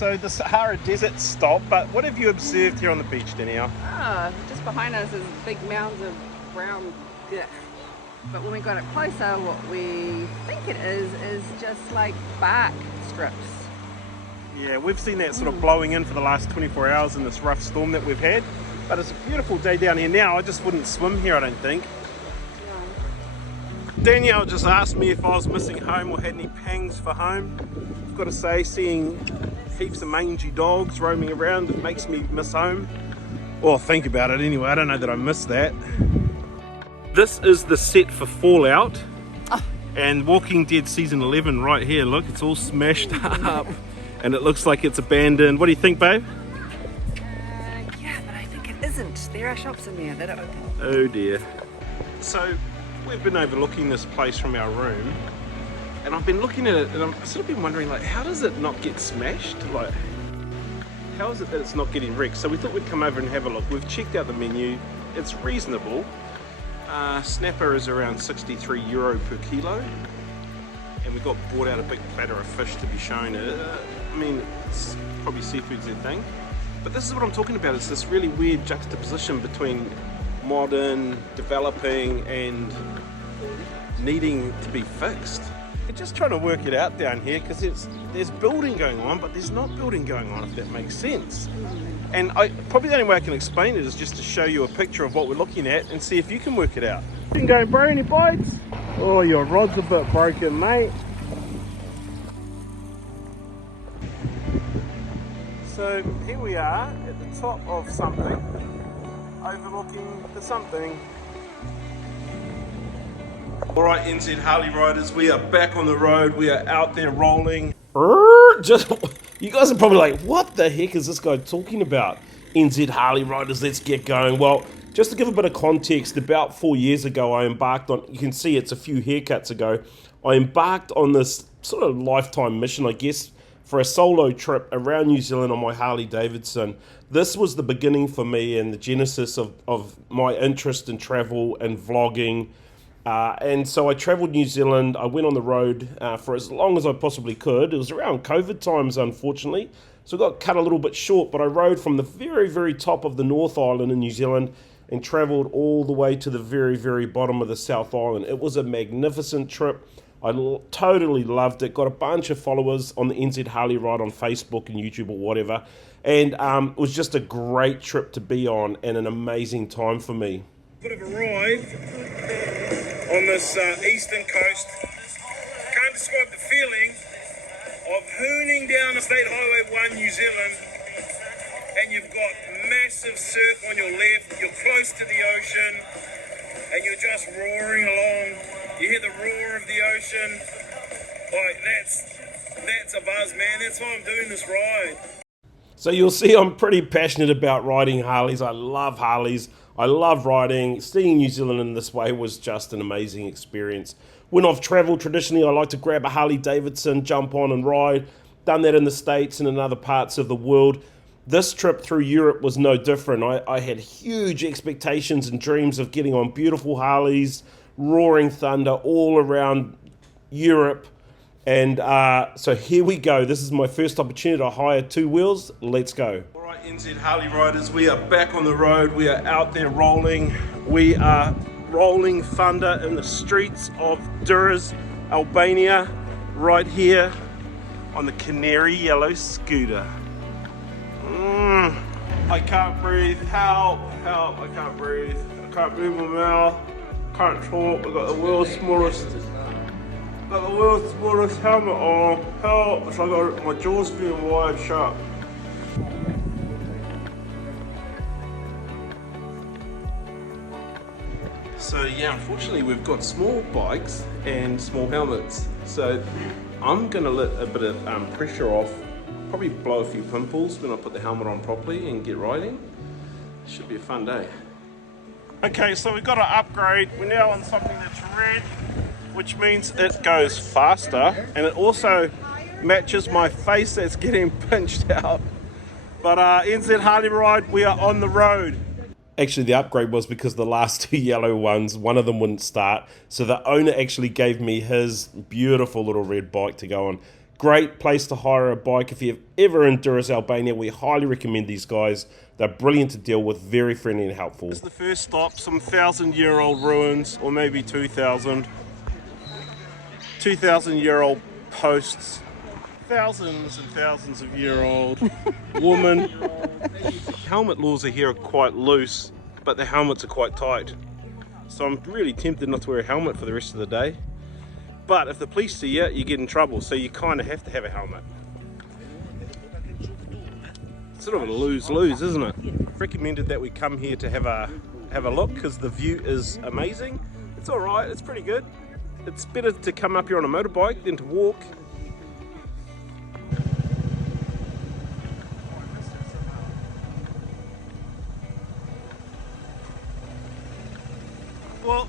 so the Sahara Desert stopped, but what have you observed here on the beach, Danielle? Just behind us is big mounds of brown dirt. But when we got it closer, what we think it is just like bark strips. Yeah, we've seen that sort of blowing in for the last 24 hours in this rough storm that we've had. But it's a beautiful day down here now. I just wouldn't swim here, I don't think. No. Danielle just asked me if I was missing home or had any pangs for home. I've got to say, seeing heaps of mangy dogs roaming around, it makes me miss home. Or think about it anyway, I don't know that I miss that. This is the set for Fallout. And Walking Dead season 11 right here, look, it's all smashed up. And it looks like it's abandoned. What do you think, babe? Yeah, but I think it isn't. There are shops in there that are open. Oh dear. So, we've been overlooking this place from our room. And I've been looking at it and I've sort of been wondering, like, how does it not get smashed? Like, how is it that it's not getting wrecked? So we thought we'd come over and have a look. We've checked out the menu. It's reasonable. Snapper is around €63 per kilo. And we got brought out a big platter of fish to be shown. I mean, it's probably seafood's their thing. But this is what I'm talking about. It's this really weird juxtaposition between modern, developing, and needing to be fixed. We're just trying to work it out down here because there's building going on, but there's not building going on, if that makes sense. And probably the only way I can explain it is just to show you a picture of what we're looking at and see if you can work it out. Been going, bro, any bites? Oh, your rod's a bit broken, mate. So here we are at the top of something, overlooking the something. Alright, NZ Harley riders, we are back on the road, we are out there rolling. You guys are probably like, what the heck is this guy talking about? NZ Harley riders, let's get going. Well, just to give a bit of context, about 4 years ago I embarked on, you can see it's a few haircuts ago, I embarked on this sort of lifetime mission, I guess, for a solo trip around New Zealand on my Harley Davidson. This was the beginning for me and the genesis of my interest in travel and vlogging. And so I travelled New Zealand. I went on the road for as long as I possibly could. It was around COVID times, unfortunately, so I got cut a little bit short, but I rode from the very, very top of the North Island in New Zealand and travelled all the way to the very, very bottom of the South Island. It was a magnificent trip. I totally loved it. Got a bunch of followers on the NZ Harley Ride on Facebook and YouTube or whatever. And it was just a great trip to be on and an amazing time for me. Bit of a ride on this eastern coast. Can't describe the feeling of hooning down State Highway 1 New Zealand, and you've got massive surf on your left, you're close to the ocean, and you're just roaring along. You hear the roar of the ocean. Like, that's a buzz, man. That's why I'm doing this ride. So you'll see I'm pretty passionate about riding Harleys. I love Harleys. I love riding. Seeing New Zealand in this way was just an amazing experience. When I've travelled, traditionally I like to grab a Harley Davidson, jump on and ride. Done that in the States and in other parts of the world. This trip through Europe was no different. I had huge expectations and dreams of getting on beautiful Harleys, roaring thunder all around Europe. And so here we go. This is my first opportunity to hire two wheels. Let's go. All right, NZ Harley riders, we are back on the road. We are out there rolling. We are rolling thunder in the streets of Durrës, Albania, right here on the canary yellow scooter. I can't breathe. Help, help, I can't breathe. I can't move my mouth. Can't talk. I've got the world's smallest helmet on. Help! It's like my jaws being wide shut. So yeah, unfortunately we've got small bikes and small helmets. So I'm gonna let a bit of pressure off. Probably blow a few pimples when I put the helmet on properly and get riding. Should be a fun day. Okay, so we've got to upgrade. We're now on something that's red, which means it goes faster, and it also matches my face that's getting pinched out. But NZ Harley Ride, we are on the road. Actually, the upgrade was because the last two yellow ones, one of them wouldn't start. So the owner actually gave me his beautiful little red bike to go on. Great place to hire a bike if you're ever in Durres, Albania. We highly recommend these guys. They're brilliant to deal with, very friendly and helpful. This is the first stop, some 1,000-year-old ruins, or maybe 2,000. 2,000-year-old posts. Thousands and thousands of year old woman. Helmet laws are here are quite loose, but the helmets are quite tight. So I'm really tempted not to wear a helmet for the rest of the day. But if the police see you, you get in trouble, so you kind of have to have a helmet. Sort of a lose-lose, isn't it? Recommended that we come here to have a look because the view is amazing. It's all right, it's pretty good. It's better to come up here on a motorbike than to walk. Well,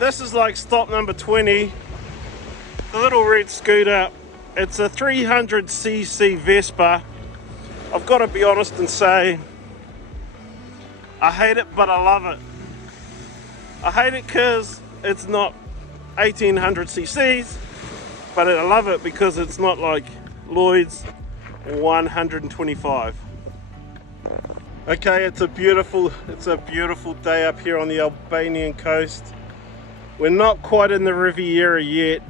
this is like stop number 20. The little red scooter. It's a 300cc Vespa. I've got to be honest and say, I hate it, but I love it. I hate it because it's not 1800 cc's, but I love it because it's not like Lloyd's 125. Okay, it's a beautiful day up here on the Albanian coast. We're not quite in the Riviera yet.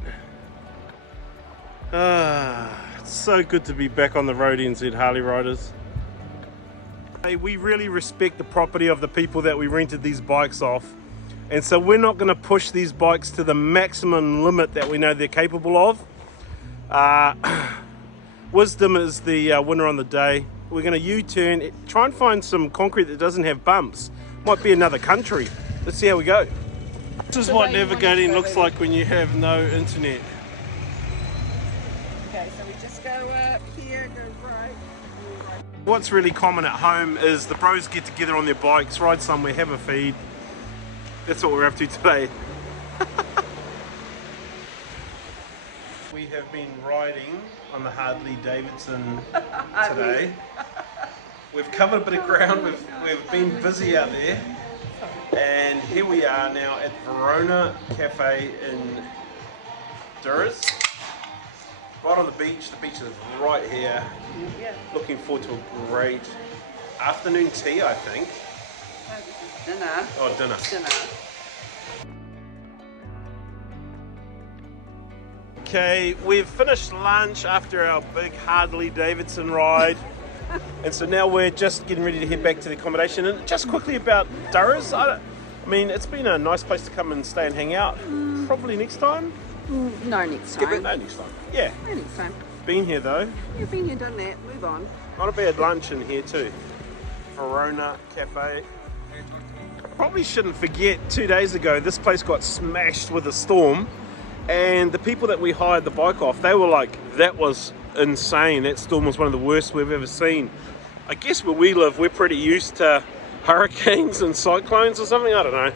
It's so good to be back on the road, NZ Harley riders. Hey, we really respect the property of the people that we rented these bikes off, and so we're not going to push these bikes to the maximum limit that we know they're capable of. Wisdom is the winner on the day. We're going to U-turn, try and find some concrete that doesn't have bumps. Might be another country. Let's see how we go. This is what navigating looks like when you have no internet. Okay, so we just go up here, go right. What's really common at home is the bros get together on their bikes, ride somewhere, have a feed. That's what we're up to today. We have been riding on the Harley Davidson today. We've covered a bit of ground, we've been busy out there, and here we are now at Verona Cafe in Durrës. Right on the beach is right here. Yeah. Looking forward to a great afternoon tea, I think. Dinner. Oh, dinner. Okay, we've finished lunch after our big Harley Davidson ride. And so now we're just getting ready to head back to the accommodation. And just quickly about Durrës, I mean, it's been a nice place to come and stay and hang out. Probably next time? No, next time. No, next time. Yeah. No, next time. Been here though. You've been here, done that. Move on. Not a bad lunch in here too. Verona Cafe. Probably shouldn't forget, 2 days ago, this place got smashed with a storm. And the people that we hired the bike off, they were like, that was insane. That storm was one of the worst we've ever seen. I guess where we live, we're pretty used to hurricanes and cyclones or something. I don't know.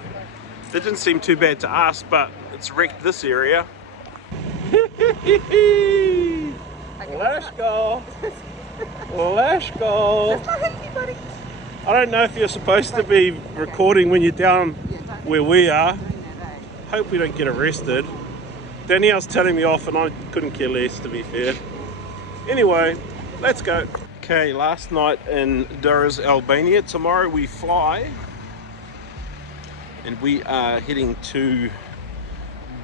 That didn't seem too bad to us, but it's wrecked this area. Let's go. Let's go. Let's not hit anybody. I don't know if you're supposed to be recording when you're down where we are. Hope we don't get arrested. Danielle's telling me off and I couldn't care less, to be fair. Anyway, let's go. Okay, last night in Durres, Albania. Tomorrow we fly and we are heading to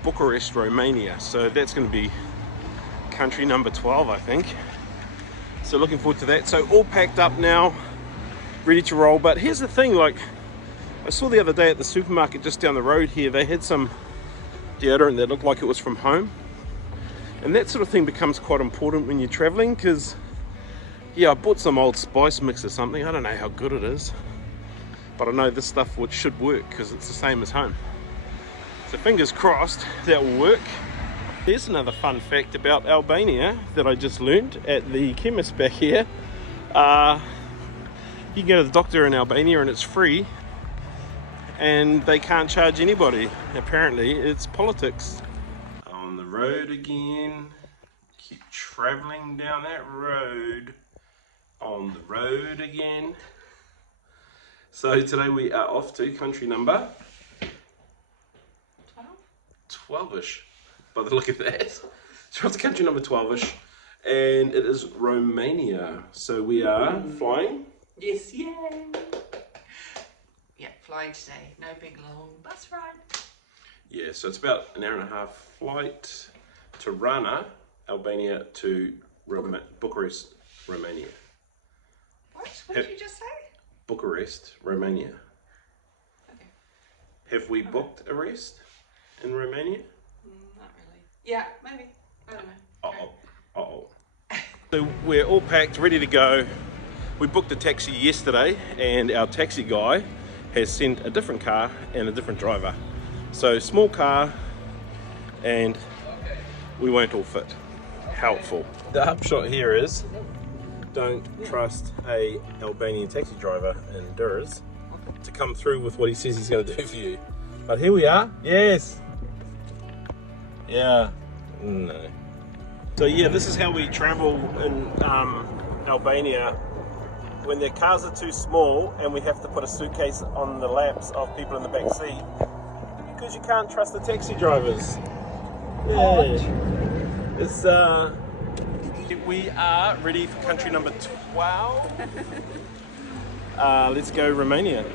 Bucharest, Romania. So that's going to be country number 12, I think. So looking forward to that. So all packed up now, ready to roll. But here's the thing, like I saw the other day at the supermarket just down the road here, they had some deodorant that looked like it was from home. And that sort of thing becomes quite important when you're traveling, because yeah, I bought some Old Spice mix or something. I don't know how good it is, but I know this stuff should work because it's the same as home. So fingers crossed that will work. Here's another fun fact about Albania that I just learned at the chemist back here. You can go to the doctor in Albania and it's free, and they can't charge anybody. Apparently it's politics. On the road again, keep traveling down that road. On the road again. So today we are off to country number 12-ish, by the look of that. So it's country number 12-ish. and it is Romania. So we are flying. Yes, yay! Yeah, flying today. No big long bus ride. Yeah, so it's about an hour and a half flight to Rana, Albania to Bucharest, Romania. What did you just say? Bucharest, Romania. Okay. Have we booked a rest in Romania? Not really. Yeah, maybe. I don't know. Uh-oh. So we're all packed, ready to go. We booked a taxi yesterday and our taxi guy has sent a different car and a different driver. So small car and we won't all fit. Helpful. The upshot here is don't trust a Albanian taxi driver in Durrës to come through with what he says he's going to do for you. But here we are. Yes. Yeah. No. So yeah, this is how we travel in Albania when their cars are too small and we have to put a suitcase on the laps of people in the back seat because you can't trust the taxi drivers. Yeah. It's we are ready for country number 12. Let's go Romania.